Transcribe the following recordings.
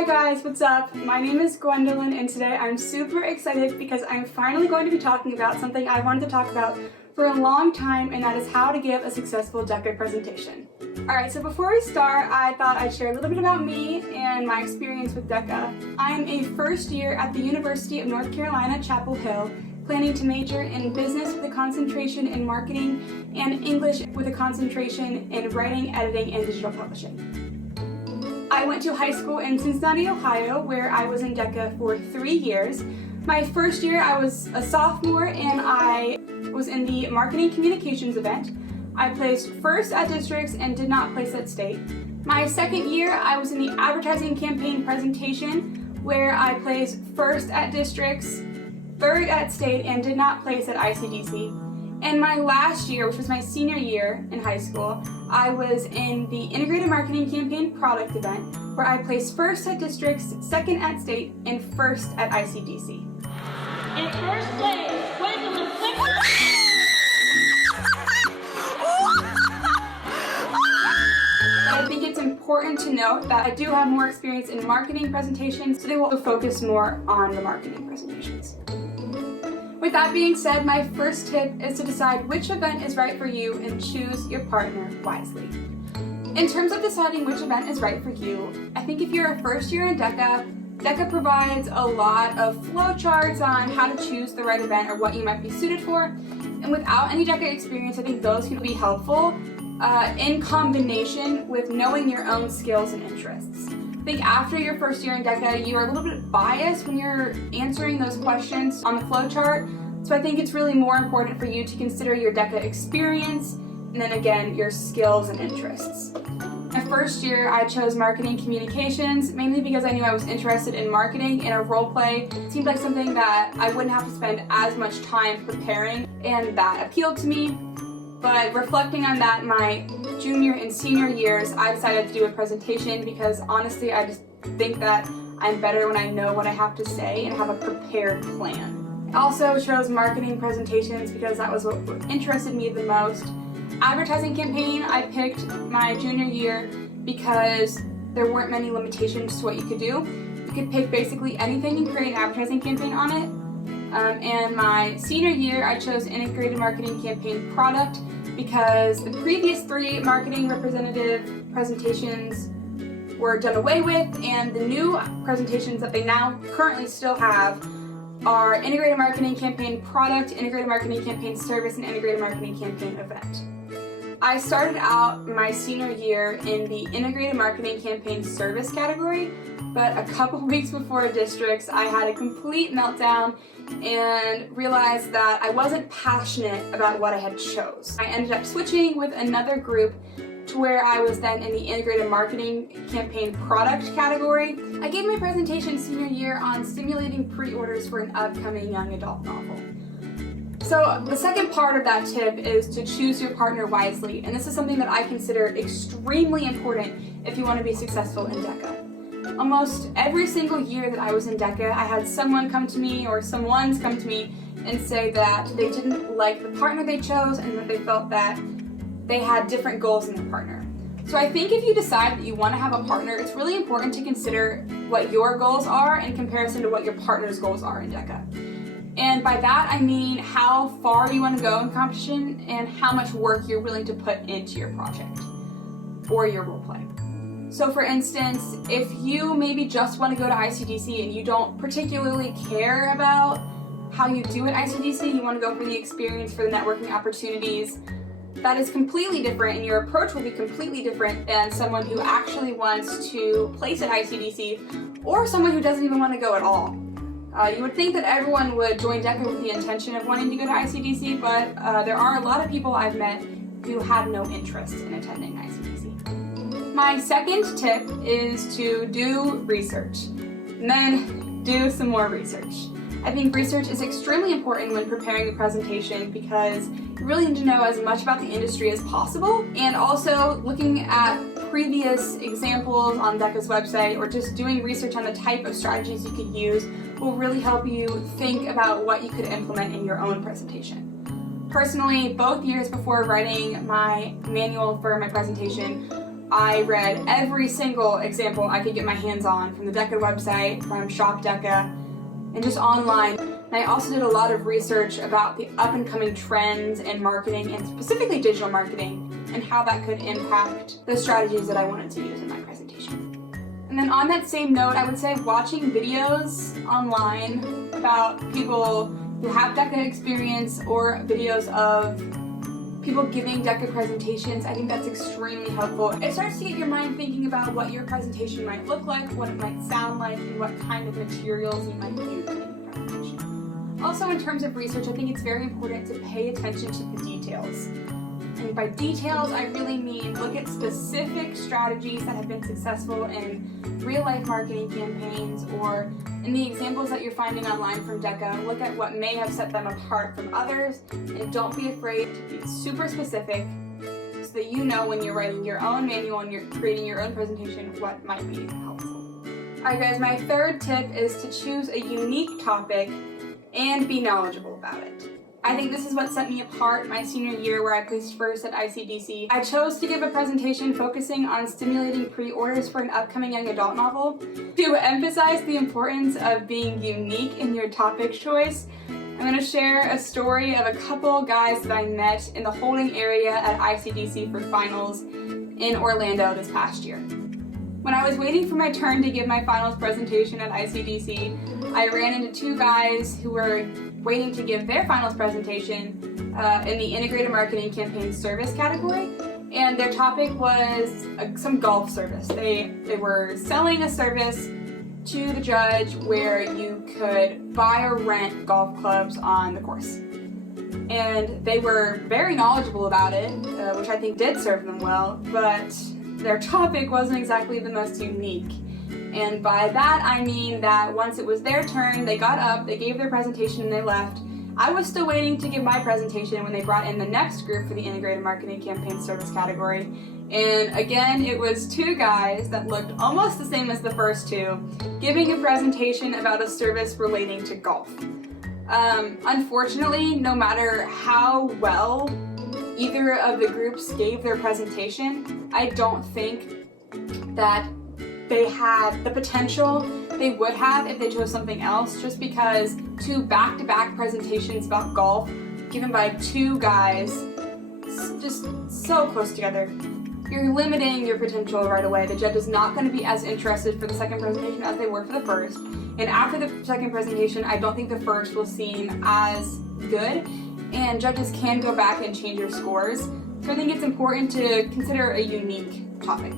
Hi guys, what's up? My name is Gwendolyn and today I'm super excited because I'm finally going to be talking about something I wanted to talk about for a long time, and that is how to give a successful DECA presentation. Alright, so before we start, I thought I'd share a little bit about me and my experience with DECA. I am a first year at the University of North Carolina, Chapel Hill, planning to major in business with a concentration in marketing and English with a concentration in writing, editing, and digital publishing. I went to high school in Cincinnati, Ohio, where I was in DECA for 3 years. My first year I was a sophomore and I was in the marketing communications event. I placed first at districts and did not place at state. My second year I was in the advertising campaign presentation, where I placed first at districts, third at state, and did not place at ICDC. And my last year, which was my senior year in high school, I was in the integrated marketing campaign product event, where I placed first at districts, second at state, and first at ICDC. In first place, Gwendolyn Flicker. I think it's important to note that I do have more experience in marketing presentations, so they will focus more on the marketing presentations. With that being said, my first tip is to decide which event is right for you and choose your partner wisely. In terms of deciding which event is right for you, I think if you're a first year in DECA provides a lot of flowcharts on how to choose the right event or what you might be suited for. And without any DECA experience, I think those can be helpful in combination with knowing your own skills and interests. I think after your first year in DECA, you are a little bit biased when you're answering those questions on the flowchart. So I think it's really more important for you to consider your DECA experience and then again, your skills and interests. My first year, I chose marketing communications, mainly because I knew I was interested in marketing, and a role play seemed like something that I wouldn't have to spend as much time preparing, and that appealed to me. But reflecting on that, my junior and senior years, I decided to do a presentation because honestly, I just think that I'm better when I know what I have to say and have a prepared plan. I also chose marketing presentations because that was what interested me the most. Advertising campaign, I picked my junior year because there weren't many limitations to what you could do. You could pick basically anything and create an advertising campaign on it. And my senior year, I chose integrated marketing campaign product because the previous 3 marketing representative presentations were done away with, and the new presentations that they now currently still have are integrated marketing campaign product, integrated marketing campaign service, and integrated marketing campaign event. I started out my senior year in the integrated marketing campaign service category, but a couple weeks before districts, I had a complete meltdown and realized that I wasn't passionate about what I had chose. I ended up switching with another group to where I was then in the integrated marketing campaign product category. I gave my presentation senior year on stimulating pre-orders for an upcoming young adult novel. So the second part of that tip is to choose your partner wisely, and this is something that I consider extremely important if you want to be successful in DECA. Almost every single year that I was in DECA, I had someone come to me or someone's come to me and say that they didn't like the partner they chose and that they felt that they had different goals in their partner. So I think if you decide that you want to have a partner, it's really important to consider what your goals are in comparison to what your partner's goals are in DECA. And by that I mean how far you want to go in competition and how much work you're willing to put into your project or your role play. So for instance, if you maybe just want to go to ICDC and you don't particularly care about how you do at ICDC, you want to go for the experience, for the networking opportunities, that is completely different, and your approach will be completely different than someone who actually wants to place at ICDC or someone who doesn't even want to go at all. You would think that everyone would join DECA with the intention of wanting to go to ICDC, but there are a lot of people I've met who have no interest in attending ICDC. My second tip is to do research, and then do some more research. I think research is extremely important when preparing a presentation because you really need to know as much about the industry as possible, and also looking at previous examples on DECA's website or just doing research on the type of strategies you could use will really help you think about what you could implement in your own presentation. Personally, both years before writing my manual for my presentation, I read every single example I could get my hands on from the DECA website, from Shop DECA, and just online. And I also did a lot of research about the up-and-coming trends in marketing, and specifically digital marketing, and how that could impact the strategies that I wanted to use in my presentation. And then on that same note, I would say watching videos online about people who have DECA experience or videos of people giving DECA presentations, I think that's extremely helpful. It starts to get your mind thinking about what your presentation might look like, what it might sound like, and what kind of materials you might use in your presentation. Also, in terms of research, I think it's very important to pay attention to the details. And by details, I really mean look at specific strategies that have been successful in real-life marketing campaigns, or in the examples that you're finding online from DECA, look at what may have set them apart from others, and don't be afraid to be super specific so that you know when you're writing your own manual and you're creating your own presentation what might be helpful. Alright guys, my third tip is to choose a unique topic and be knowledgeable about it. I think this is what set me apart my senior year, where I placed first at ICDC. I chose to give a presentation focusing on stimulating pre-orders for an upcoming young adult novel. To emphasize the importance of being unique in your topic choice, I'm going to share a story of a couple guys that I met in the holding area at ICDC for finals in Orlando this past year. When I was waiting for my turn to give my finals presentation at ICDC, I ran into two guys who were waiting to give their finals presentation in the Integrated Marketing Campaign Service category, and their topic was some golf service. They were selling a service to the judge where you could buy or rent golf clubs on the course. And they were very knowledgeable about it, which I think did serve them well, but their topic wasn't exactly the most unique. And by that I mean that once it was their turn, they got up, they gave their presentation, and they left. I was still waiting to give my presentation when they brought in the next group for the Integrated Marketing Campaign Service category. And again, it was two guys that looked almost the same as the first two, giving a presentation about a service relating to golf. Unfortunately, no matter how well either of the groups gave their presentation, I don't think that they had the potential they would have if they chose something else, just because two back-to-back presentations about golf given by two guys just so close together, you're limiting your potential right away. The judge is not going to be as interested for the second presentation as they were for the first, and after the second presentation I don't think the first will seem as good, and judges can go back and change your scores. So I think it's important to consider a unique topic.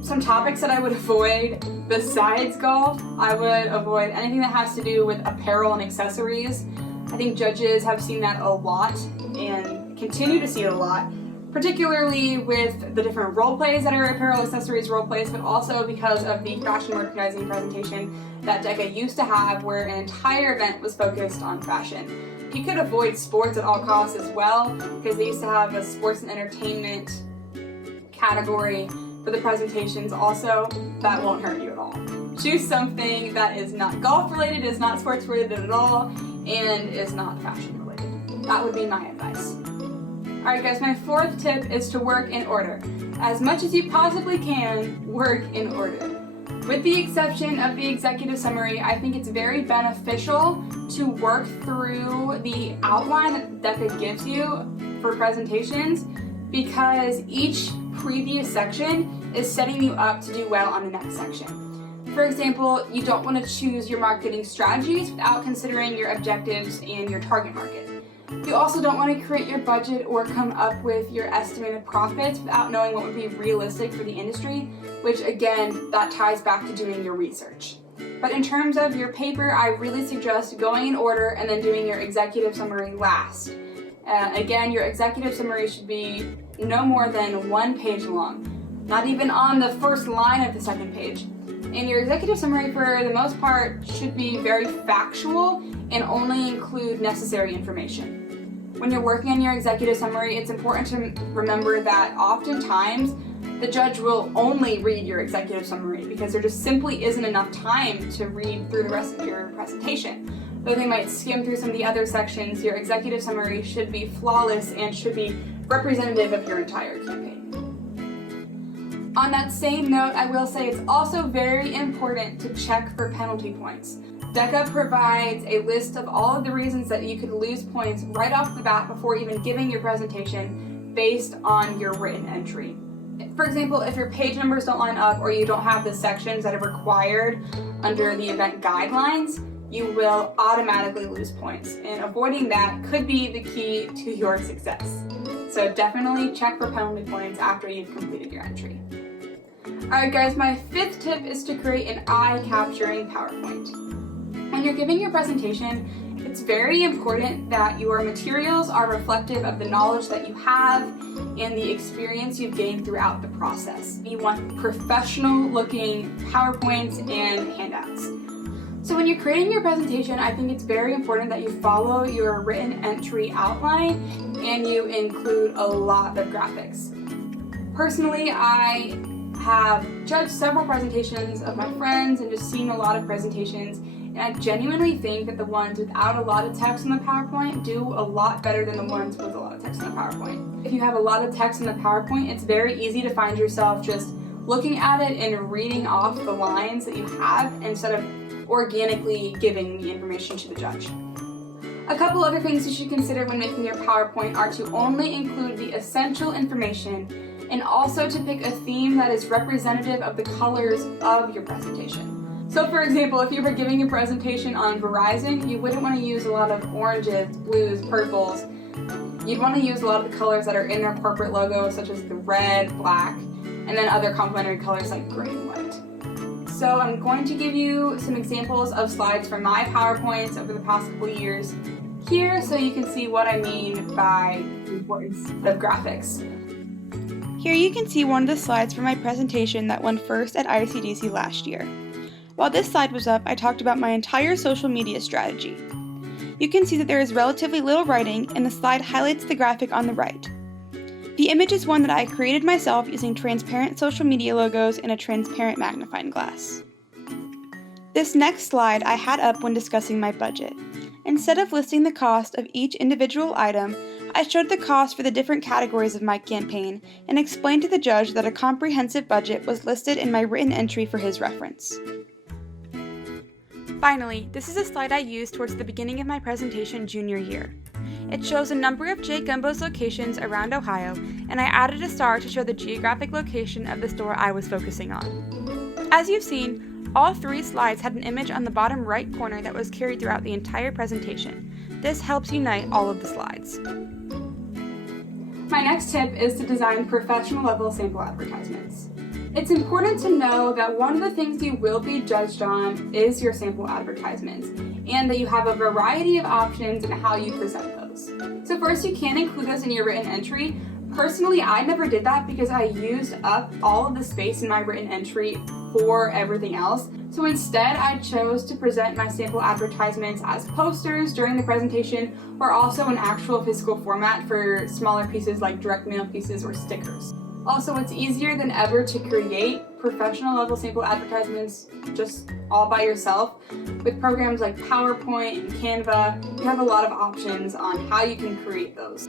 Some topics that I would avoid besides golf, I would avoid anything that has to do with apparel and accessories. I think judges have seen that a lot and continue to see it a lot, particularly with the different role plays that are apparel accessories role plays, but also because of the fashion merchandising presentation that DECA used to have, where an entire event was focused on fashion. You could avoid sports at all costs as well, because they used to have a sports and entertainment category for the presentations also. That won't hurt you at all. Choose something that is not golf related, is not sports related at all, and is not fashion related. That would be my advice. Alright guys, my fourth tip is to work in order. As much as you possibly can, work in order. With the exception of the executive summary, I think it's very beneficial to work through the outline that DECA gives you for presentations, because each previous section is setting you up to do well on the next section. For example, you don't want to choose your marketing strategies without considering your objectives and your target market. You also don't want to create your budget or come up with your estimated profits without knowing what would be realistic for the industry, which again, that ties back to doing your research. But in terms of your paper, I really suggest going in order and then doing your executive summary last. Again, your executive summary should be no more than 1 page long, not even on the first line of the second page. And your executive summary, for the most part, should be very factual and only include necessary information. When you're working on your executive summary, it's important to remember that oftentimes the judge will only read your executive summary because there just simply isn't enough time to read through the rest of your presentation. Though they might skim through some of the other sections, your executive summary should be flawless and should be representative of your entire campaign. On that same note, I will say it's also very important to check for penalty points. DECA provides a list of all of the reasons that you could lose points right off the bat before even giving your presentation based on your written entry. For example, if your page numbers don't line up or you don't have the sections that are required under the event guidelines, you will automatically lose points, and avoiding that could be the key to your success. So definitely check for penalty points after you've completed your entry. Alright guys, my fifth tip is to create an eye-capturing PowerPoint. When you're giving your presentation, it's very important that your materials are reflective of the knowledge that you have and the experience you've gained throughout the process. You want professional-looking PowerPoints and handouts. So when you're creating your presentation, I think it's very important that you follow your written entry outline and you include a lot of graphics. Personally, I have judged several presentations of my friends and just seen a lot of presentations, and I genuinely think that the ones without a lot of text in the PowerPoint do a lot better than the ones with a lot of text in the PowerPoint. If you have a lot of text in the PowerPoint, it's very easy to find yourself just looking at it and reading off the lines that you have instead of organically giving the information to the judge. A couple other things you should consider when making your PowerPoint are to only include the essential information and also to pick a theme that is representative of the colors of your presentation. So for example, if you were giving a presentation on Verizon, you wouldn't want to use a lot of oranges, blues, purples. You'd want to use a lot of the colors that are in their corporate logo, such as the red, black, and then other complementary colors like gray and white. So I'm going to give you some examples of slides from my PowerPoints over the past couple of years here so you can see what I mean by the importance of graphics. Here you can see one of the slides from my presentation that won first at ICDC last year. While this slide was up, I talked about my entire social media strategy. You can see that there is relatively little writing and the slide highlights the graphic on the right. The image is one that I created myself using transparent social media logos and a transparent magnifying glass. This next slide I had up when discussing my budget. Instead of listing the cost of each individual item, I showed the cost for the different categories of my campaign and explained to the judge that a comprehensive budget was listed in my written entry for his reference. Finally, this is a slide I used towards the beginning of my presentation junior year. It shows a number of J. Gumbo's locations around Ohio, and I added a star to show the geographic location of the store I was focusing on. As you've seen, all three slides had an image on the bottom right corner that was carried throughout the entire presentation. This helps unite all of the slides. My next tip is to design professional level sample advertisements. It's important to know that one of the things you will be judged on is your sample advertisements, and that you have a variety of options in how you present those. So first, you can include those in your written entry. Personally, I never did that because I used up all of the space in my written entry for everything else. So instead, I chose to present my sample advertisements as posters during the presentation, or also in actual physical format for smaller pieces like direct mail pieces or stickers. Also, it's easier than ever to create professional level sample advertisements just all by yourself. With programs like PowerPoint and Canva, you have a lot of options on how you can create those.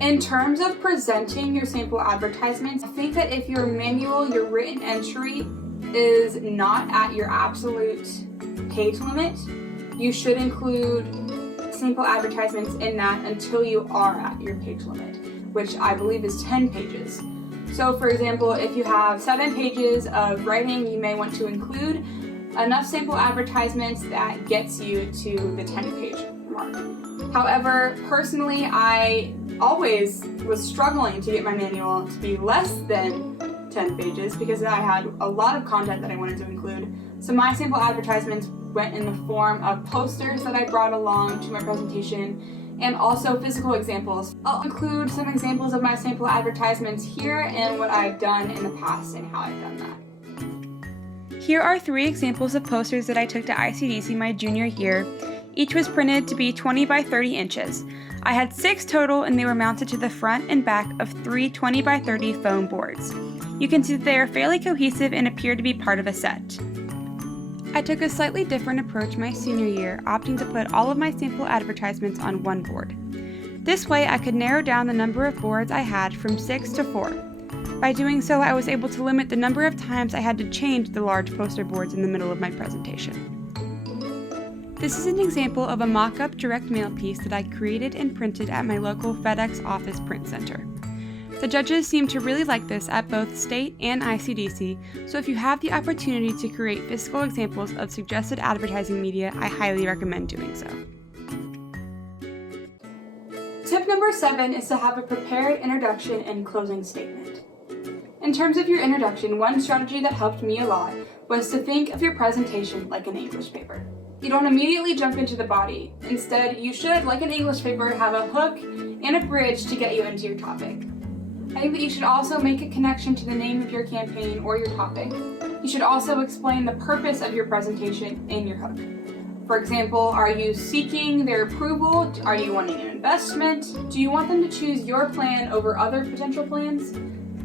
In terms of presenting your sample advertisements, I think that if your manual, your written entry, is not at your absolute page limit, you should include sample advertisements in that until you are at your page limit, which I believe is 10 pages. So for example, if you have 7 pages of writing, you may want to include enough sample advertisements that gets you to the 10-page mark. However, personally, I always was struggling to get my manual to be less than 10 pages because I had a lot of content that I wanted to include. So my sample advertisements went in the form of posters that I brought along to my presentation and also physical examples. I'll include some examples of my sample advertisements here and what I've done in the past and how I've done that. Here are 3 examples of posters that I took to ICDC my junior year. Each was printed to be 20 by 30 inches. I had 6 total and they were mounted to the front and back of 3 20 by 30 foam boards. You can see that they are fairly cohesive and appear to be part of a set. I took a slightly different approach my senior year, opting to put all of my sample advertisements on one board. This way I could narrow down the number of boards I had from 6 to 4. By doing so, I was able to limit the number of times I had to change the large poster boards in the middle of my presentation. This is an example of a mock-up direct mail piece that I created and printed at my local FedEx office print center. The judges seem to really like this at both state and ICDC, so if you have the opportunity to create physical examples of suggested advertising media, I highly recommend doing so. Tip number 7 is to have a prepared introduction and closing statement. In terms of your introduction, one strategy that helped me a lot was to think of your presentation like an English paper. You don't immediately jump into the body. Instead, you should, like an English paper, have a hook and a bridge to get you into your topic. I think that you should also make a connection to the name of your campaign or your topic. You should also explain the purpose of your presentation in your hook. For example, are you seeking their approval? Are you wanting an investment? Do you want them to choose your plan over other potential plans?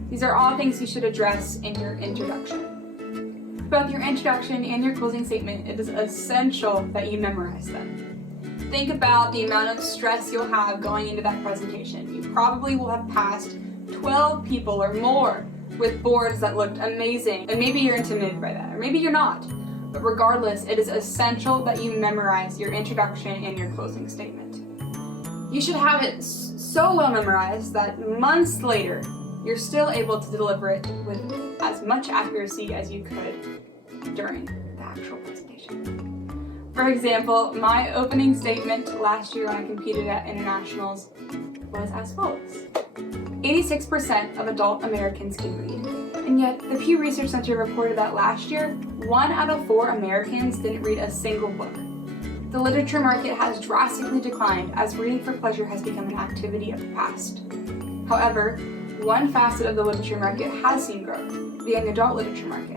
These are all things you should address in your introduction. Both your introduction and your closing statement, it is essential that you memorize them. Think about the amount of stress you'll have going into that presentation. You probably will have passed 12 people or more with boards that looked amazing, and maybe you're intimidated by that, or maybe you're not. But regardless, it is essential that you memorize your introduction and your closing statement. You should have it so well memorized that months later, you're still able to deliver it with as much accuracy as you could during the actual presentation. For example, my opening statement last year when I competed at internationals was as follows. 86% of adult Americans can read, and yet the Pew Research Center reported that last year, 1 out of 4 Americans didn't read a single book. The literature market has drastically declined as reading for pleasure has become an activity of the past. However, one facet of the literature market has seen growth, the young adult literature market.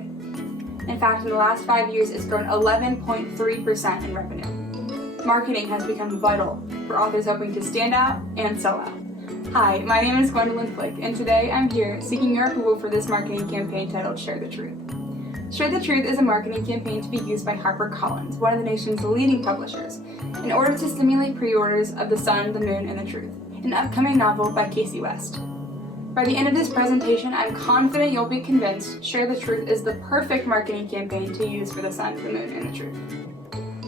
In fact, in the last 5 years, it's grown 11.3% in revenue. Marketing has become vital for authors hoping to stand out and sell out. Hi, my name is Gwendolyn Flick, and today I'm here seeking your approval for this marketing campaign titled Share the Truth. Share the Truth is a marketing campaign to be used by HarperCollins, one of the nation's leading publishers, in order to stimulate pre-orders of The Sun, the Moon, and the Truth, an upcoming novel by Casey West. By the end of this presentation, I'm confident you'll be convinced Share the Truth is the perfect marketing campaign to use for The Sun, the Moon, and the Truth.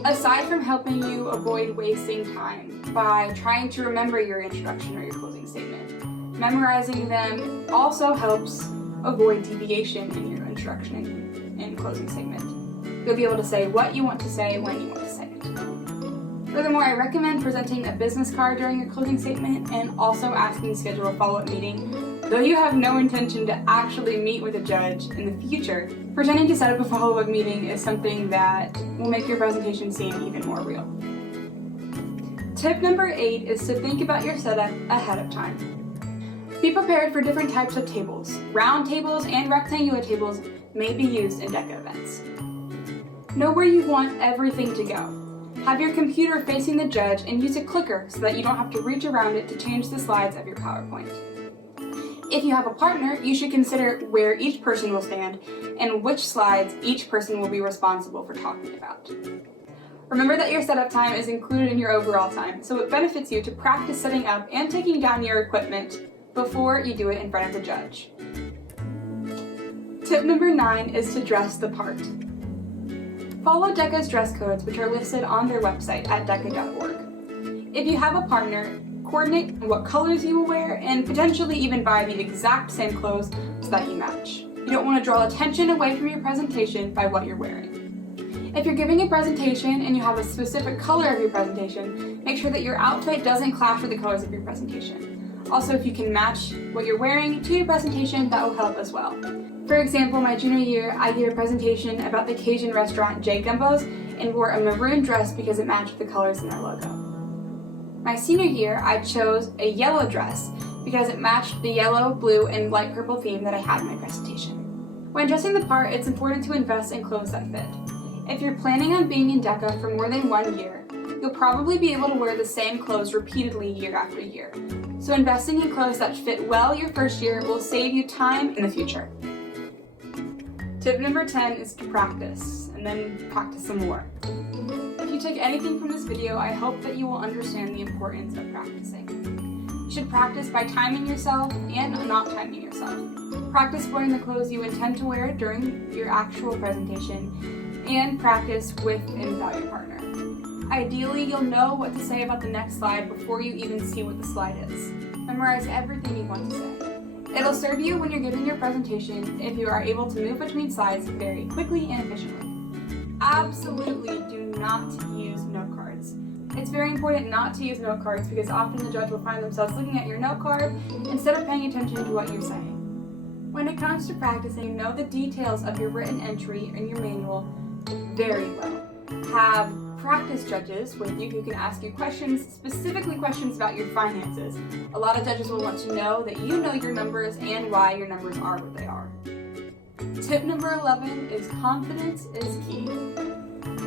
Aside from helping you avoid wasting time by trying to remember your introduction or your closing statement, memorizing them also helps avoid deviation in your introduction and closing statement. You'll be able to say what you want to say when you want to say it. Furthermore, I recommend presenting a business card during your closing statement and also asking to schedule a follow-up meeting. Though you have no intention to actually meet with a judge in the future, pretending to set up a follow-up meeting is something that will make your presentation seem even more real. Tip number 8 is to think about your setup ahead of time. Be prepared for different types of tables. Round tables and rectangular tables may be used in DECA events. Know where you want everything to go. Have your computer facing the judge and use a clicker so that you don't have to reach around it to change the slides of your PowerPoint. If you have a partner, you should consider where each person will stand and which slides each person will be responsible for talking about. Remember that your setup time is included in your overall time, so it benefits you to practice setting up and taking down your equipment before you do it in front of the judge. Tip number 9 is to dress the part. Follow DECA's dress codes, which are listed on their website at deca.org. If you have a partner, coordinate what colors you will wear and potentially even buy the exact same clothes so that you match. You don't want to draw attention away from your presentation by what you're wearing. If you're giving a presentation and you have a specific color of your presentation, make sure that your outfit doesn't clash with the colors of your presentation. Also, if you can match what you're wearing to your presentation, that will help as well. For example, my junior year, I gave a presentation about the Cajun restaurant J Gumbo's and wore a maroon dress because it matched the colors in their logo. My senior year, I chose a yellow dress because it matched the yellow, blue, and light purple theme that I had in my presentation. When dressing the part, it's important to invest in clothes that fit. If you're planning on being in DECA for more than 1 year, you'll probably be able to wear the same clothes repeatedly year after year. So investing in clothes that fit well your first year will save you time in the future. Tip number 10 is to practice, and then practice some more. If you take anything from this video, I hope that you will understand the importance of practicing. You should practice by timing yourself and not timing yourself. Practice wearing the clothes you intend to wear during your actual presentation, and practice with and without your partner. Ideally, you'll know what to say about the next slide before you even see what the slide is. Memorize everything you want to say. It'll serve you when you're giving your presentation if you are able to move between slides very quickly and efficiently. Absolutely do not use note cards. It's very important not to use note cards because often the judge will find themselves looking at your note card instead of paying attention to what you're saying. When it comes to practicing, know the details of your written entry in your manual very well. Have practice judges with you who can ask you questions, specifically questions about your finances. A lot of judges will want to know that you know your numbers and why your numbers are what they are. Tip number 11 is confidence is key.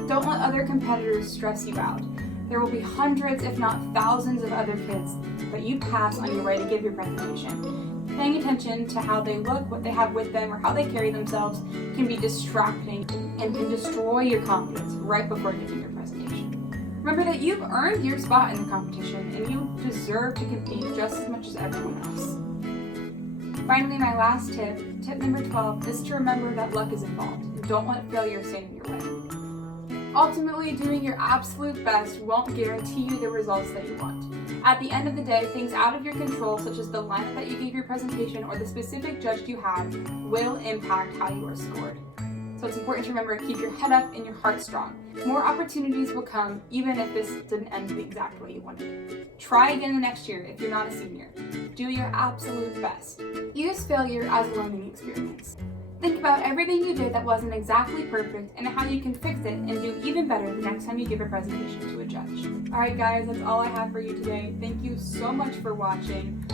Don't let other competitors stress you out. There will be hundreds, if not thousands, of other kids that you pass on your way to give your presentation. Paying attention to how they look, what they have with them, or how they carry themselves can be distracting and can destroy your confidence right before giving your presentation. Remember that you've earned your spot in the competition and you deserve to compete just as much as everyone else. Finally, my last tip, tip number 12, is to remember that luck is involved and don't let failure stand in your way. Ultimately, doing your absolute best won't guarantee you the results that you want. At the end of the day, things out of your control, such as the lineup that you gave your presentation or the specific judge you had, will impact how you are scored. So it's important to remember to keep your head up and your heart strong. More opportunities will come, even if this didn't end the exact way you wanted. Try again the next year if you're not a senior. Do your absolute best. Use failure as a learning experience. Think about everything you did that wasn't exactly perfect and how you can fix it and do even better the next time you give a presentation to a judge. Alright guys, that's all I have for you today. Thank you so much for watching.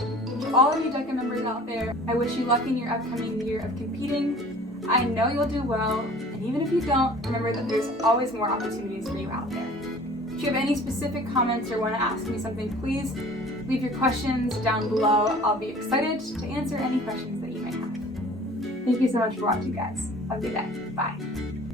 To all of you DECA members out there, I wish you luck in your upcoming year of competing. I know you'll do well, and even if you don't, remember that there's always more opportunities for you out there. If you have any specific comments or want to ask me something, please leave your questions down below. I'll be excited to answer any questions that you may have. Thank you so much for watching, guys. Have a good day. Bye.